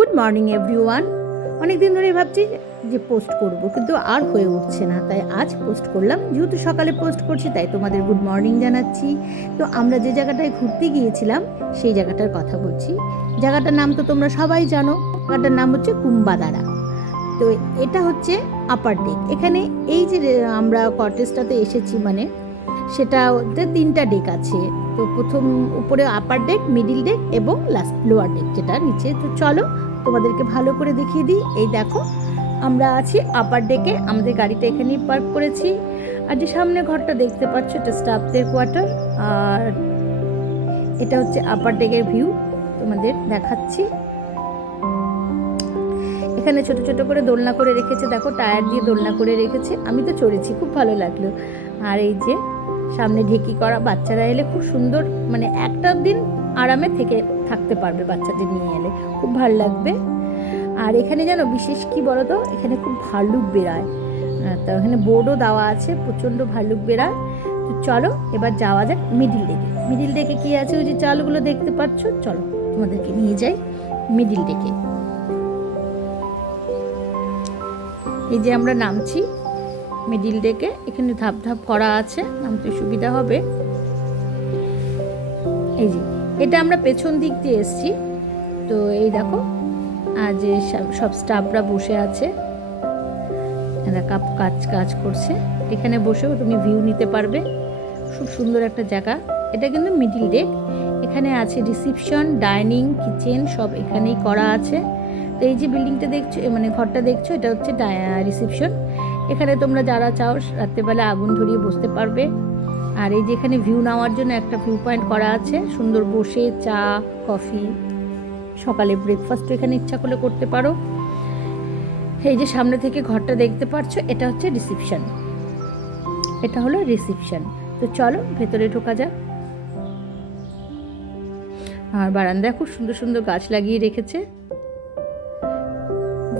Good morning everyone অনেক দিন ধরে ভাবছি যে পোস্ট করব, কিন্তু আর হয়ে উঠছে না। তাই আজ পোস্ট করলাম। যেহেতু সকালে পোস্ট করছি, তাই তোমাদের গুড মর্নিং জানাচ্ছি। তো আমরা যে জায়গাটায় ঘুরতে গিয়েছিলাম, সেই জায়গাটার কথা বলছি। জায়গাটার নাম তো তোমরা সবাই জানো। জায়গাটার নাম হচ্ছে কুম্বাদারা। তো এটা হচ্ছে আপার ডেক এখানে এই যে আমরা কটেজটাতে এসেছি মানে সেটা তিনটা ডেক আছে। তো প্রথম উপরে আপার ডেক মিডিল ডেক এবং লাস্ট লোয়ার ডেক যেটা নিচে। তো চলো তোমাদেরকে ভালো করে দেখিয়ে দিই। এই দেখো, আমরা আছি আপার ডেকে আমাদের গাড়িটা এখানেই পার্ক করেছি। আর যে সামনে ঘরটা দেখতে পাচ্ছ, এটা স্টাফদের কোয়ার্টার আর এটা হচ্ছে আপার ডেকের ভিউ তোমাদের দেখাচ্ছি। এখানে ছোট ছোট করে দোলনা করে রেখেছে। দেখো, টায়ার দিয়ে দোলনা করে রেখেছে। আমি তো চড়েছি, খুব ভালো লাগল। আর এই যে সামনে ঢেকি করা, বাচ্চারা এলে খুব সুন্দর। মানে একটা দিন আরামে থেকে থাকতে পারবে বাচ্চাদের নিয়ে এলে। খুব ভালো লাগবে। আর এখানে যেন বিশেষ কি বলো তো এখানে খুব ভাল্লুক আহ, তো এখানে বোর্ডও দেওয়া আছে প্রচণ্ড ভাল্লুক বেরায় তো চলো এবার যাওয়া যাক মিডিল ডেকে মিডিল ডেকে কী আছে ওই যে চালগুলো দেখতে পাচ্ছ? চলো তোমাদেরকে নিয়ে যাই মিডিল ডেকে এই যে আমরা নামছি মিডিল ডেকে এখানে ধাপ ধাপ করা আছে নামতে সুবিধা হবে। এই যে এটা আমরা পেছন দিক দিয়ে এসছি। তো এই দেখো, আর যে সব- স্টাফরা বসে আছে কাপ কাজ কাজ করছে। এখানে বসেও তুমি ভিউ নিতে পারবে। খুব সুন্দর একটা জায়গা। এটা কিন্তু মিডিল ডেক এখানে আছে রিসিপশন ডাইনিং কিচেন সব এখানেই করা আছে। তো এই যে বিল্ডিংটা দেখছ মানে ঘরটা দেখছ, এটা হচ্ছে রিসিপশন এখানে তোমরা যারা চাও, রাত্রেবেলা আগুন ধরিয়ে বসতে পারবে। আর এই যেখানে ভিউ নেওয়ার জন্য একটা ভিউ পয়েন্ট করা আছে, সুন্দর বসে চা কফি সকালে ব্রেকফাস্ট এখানে ইচ্ছা করলে করতে পারো। এই যে সামনে থেকে ঘরটা দেখতে পাচ্ছ এটা হচ্ছে রিসিপশন এটা হলো রিসিপশন তো চলো, ভেতরে ঢোকা যাক। আর বারান্দায় খুব সুন্দর সুন্দর গাছ লাগিয়ে রেখেছে।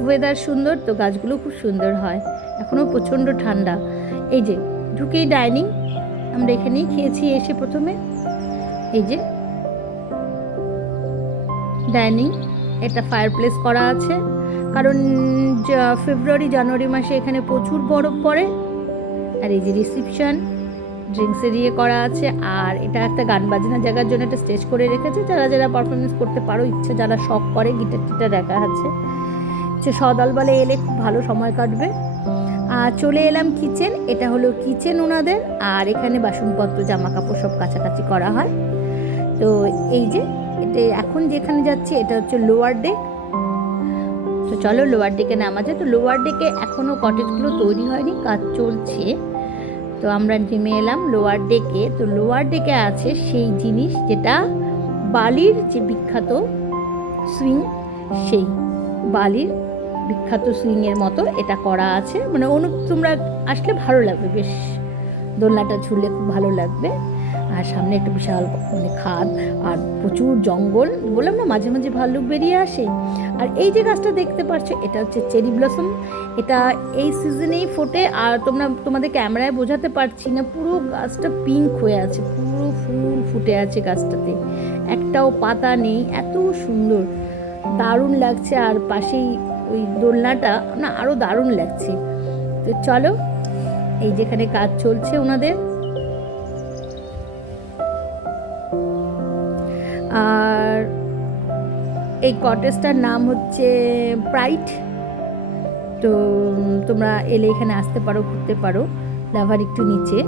ওয়েদার সুন্দর, তো গাছগুলো খুব সুন্দর হয়। এখনও প্রচণ্ড ঠান্ডা। এই যে, ঢুকেই ডাইনিং আমরা এখানেই খেয়েছি এসে প্রথমে এই যে ডাইনিং, এটা ফায়ার প্লেস করা আছে। কারণ ফেব্রুয়ারি জানুয়ারি মাসে এখানে প্রচুর বরফ পড়ে। আর এই যে রিসিপশন ড্রিঙ্কসের ইয়ে করা আছে। আর এটা একটা গান বাজনা জায়গার জন্য একটা স্টেজ করে রেখেছে। যারা যারা পারফরমেন্স করতে পারো, ইচ্ছে যারা শখ করে গিটার টিটার রাখা আছে। সদল বলে এলে খুব ভালো সময় কাটবে। আর চলে এলাম কিচেন এটা হলো কিচেন ওনাদের, আর এখানে বাসনপত্র জামা কাপড় সব কাছাকাছি করা হয়। তো এই যে, এটা এখন যেখানে যাচ্ছি, এটা হচ্ছে লোয়ার ডেক তো চলো লোয়ার ডেকে নামা যায় তো লোয়ার ডেকে এখনও কটেজগুলো তৈরি হয়নি, কাজ চলছে। তো আমরা নেমে এলাম লোয়ার ডেকে তো লোয়ার ডেকে আছে সেই জিনিস যেটা বালির যে বিখ্যাত সুইং সেই বালির বিখ্যাত সুইংয়ের মতো এটা করা আছে। মানে অনু, তোমরা আসলে ভালো লাগবে, বেশ দোলনাটা ঝুললে খুব ভালো লাগবে। আর সামনে একটা বিশাল মানে খাদ, আর প্রচুর জঙ্গল, বললাম না, মাঝে মাঝে ভাল্লুক বেরিয়ে আসে। আর এই যে গাছটা দেখতে পাচ্ছ এটা হচ্ছে চেরি ব্লসম। এটা এই সিজনেই ফোটে, আর তোমরা, তোমাদের ক্যামেরায় বোঝাতে পারছি না, পুরো গাছটা পিঙ্ক হয়ে আছে, পুরো ফুল ফুটে আছে গাছটাতে। একটাও পাতা নেই, এত সুন্দর, দারুণ লাগছে, আর পাশেই ওই দোলনাটা না আরও দারুণ লাগছে। তো চলো, এই যেখানে কাজ চলছে ওনাদের। আর এই কটেজটার নাম হচ্ছে প্রাইট তো তোমরা এলে এখানে আসতে পারো, ঘুরতে পারো। লাভার একটু নিচে।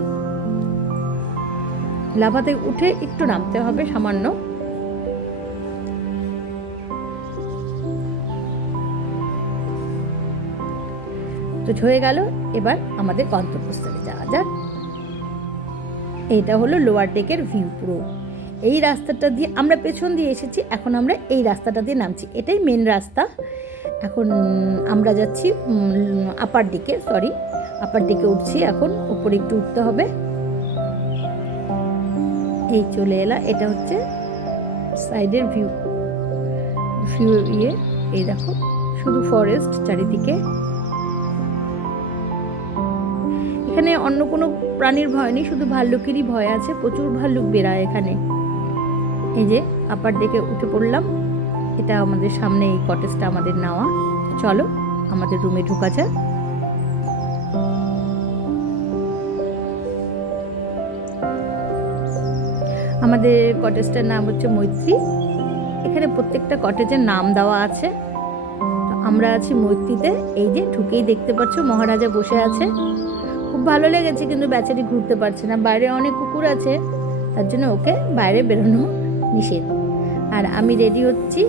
লাভাতে উঠে একটু নামতে হবে সামান্য। তো হয়ে গেল। এবার আমাদের গন্তব্যস্থলে যাওয়া যাক। এইটা হলো লোয়ার ডেকের ভিউ পুরো। এই রাস্তাটা দিয়ে আমরা পেছন দিয়ে এসেছি, এখন আমরা এই রাস্তাটা দিয়ে নামছি। এটাই মেন রাস্তা। এখন আমরা যাচ্ছি আপার দিকে সরি আপার দিকে উঠছি এখন। উপরে একটু উঠতে হবে। এই চলে এলা, এটা হচ্ছে সাইডের ভিউ ভিউ ইয়ে এই দেখো, শুধু ফরেস্ট চারিদিকে। এখানে অন্য কোনো প্রাণীর ভয় নেই, শুধু ভাল্লুকেরই ভয় আছে, প্রচুর ভাল্লুক বেরায় এখানে। এই যে, আপার দিকে উঠে পড়লাম। এটা আমাদের সামনে এই কটেজটা আমাদের নেওয়া। চলো, আমাদের রুমে ঢোকা যাক। আমাদের কটেজটার নাম হচ্ছে মৈত্রী। এখানে প্রত্যেকটা কটেজের নাম দেওয়া আছে। আমরা আছি মৈত্রীতে। এই যে, ঢুকেই দেখতে পাচ্ছ, মহারাজা বসে আছে। খুব ভালো লেগেছে, কিন্তু বেচারি ঘুরতে পারছে না। বাইরে অনেক কুকুর আছে, তার জন্য ওকে বাইরে বেরোনো নিষেধ। আর আমি রেডি হচ্ছি।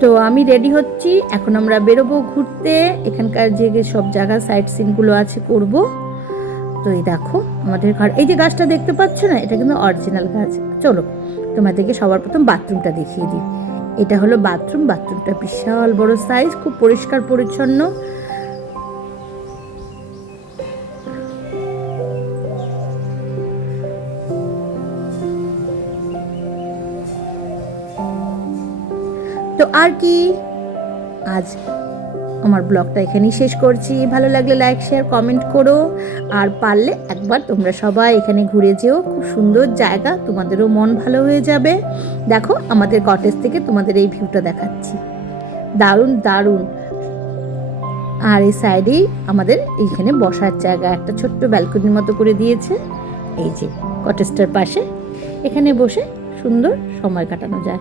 তো আমি রেডি হচ্ছি, এখন আমরা বেরোবো ঘুরতে। এখানকার যে সব জায়গা সাইট সিনগুলো আছে, করব। তো এই দেখো, আমাদের ঘর। এই যে গাছটা দেখতে পাচ্ছ না, এটা কিন্তু অরিজিনাল গাছ। চলো, তোমাদেরকে সবার প্রথম বাথরুমটা দেখিয়ে দিই। এটা হলো বাথরুম বাথরুমটা বিশাল বড় সাইজ খুব পরিষ্কার, পরিচ্ছন্ন। তো আর কি? আজ আমার ব্লগটা এখানেই শেষ করছি। ভালো লাগলে লাইক শেয়ার কমেন্ট করো। আর পারলে একবার তোমরা সবাই এখানে ঘুরে যেও। খুব সুন্দর জায়গা, তোমাদেরও মন ভালো হয়ে যাবে। দেখো, আমাদের কটেজ থেকে তোমাদের এই ভিউটা দেখাচ্ছি। দারুণ দারুণ। আর এই সাইডেই আমাদের এইখানে বসার জায়গা, একটা ছোট্ট ব্যালকনির মতো করে দিয়েছে। এই যে কটেজটার পাশে। এখানে বসে সুন্দর সময় কাটানো যায়।